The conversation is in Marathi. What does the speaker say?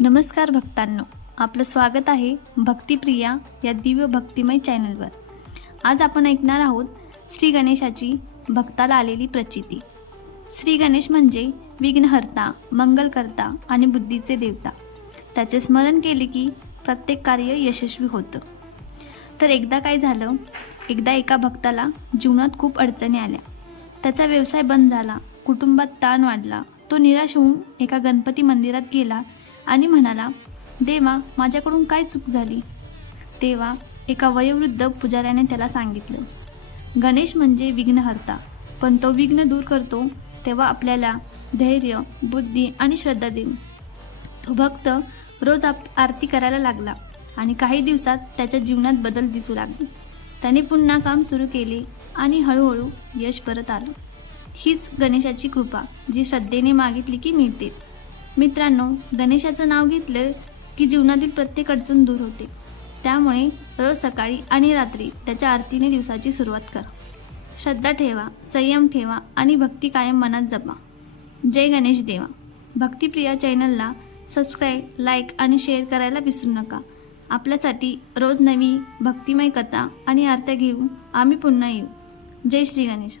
नमस्कार भक्तांनो आपलं स्वागत आहे भक्तिप्रिया या दिव्य भक्तिमय चॅनलवर. आज आपण ऐकणार आहोत श्री गणेशाची भक्ताला आलेली प्रचिती. श्री गणेश म्हणजे विघ्नहर्ता मंगलकर्ता आणि बुद्धीचे देवता. त्याचे स्मरण केले की प्रत्येक कार्य यशस्वी होतं. तर एकदा काय झालं? एकदा एका भक्ताला जीवनात खूप अडचणी आल्या. त्याचा व्यवसाय बंद झाला कुटुंबात ताण वाढला. तो निराश होऊन एका गणपती मंदिरात गेला. आणि म्हणाला देवा माझ्याकडून काय चूक झाली? तेव्हा एका वयोवृद्ध पुजाऱ्याने त्याला सांगितलं गणेश म्हणजे विघ्नहर्ता पण तो विघ्न दूर करतो तेव्हा आपल्याला धैर्य बुद्धी आणि श्रद्धा देईल. तो भक्त रोज आप आरती करायला लागला आणि काही दिवसात त्याच्या जीवनात बदल दिसू लागले. त्याने पुन्हा काम सुरू केले आणि हळूहळू यश परत आलं. हीच गणेशाची कृपा जी श्रद्धेने मागितली की मिळतेच. मित्रांनो गणेशाचं नाव घेतलं की जीवनातील प्रत्येक अडचण दूर होते. त्यामुळे रोज सकाळी आणि रात्री त्याच्या आरतीने दिवसाची सुरुवात करा. श्रद्धा ठेवा संयम ठेवा आणि भक्ती कायम मनात जपा. जय गणेश देवा. भक्तिप्रिया चॅनलला सबस्क्राईब लाईक आणि शेअर करायला विसरू नका. आपल्यासाठी रोज नवी भक्तिमय कथा आणि आरत्या घेऊन आम्ही पुन्हा येऊ. जय श्री गणेश.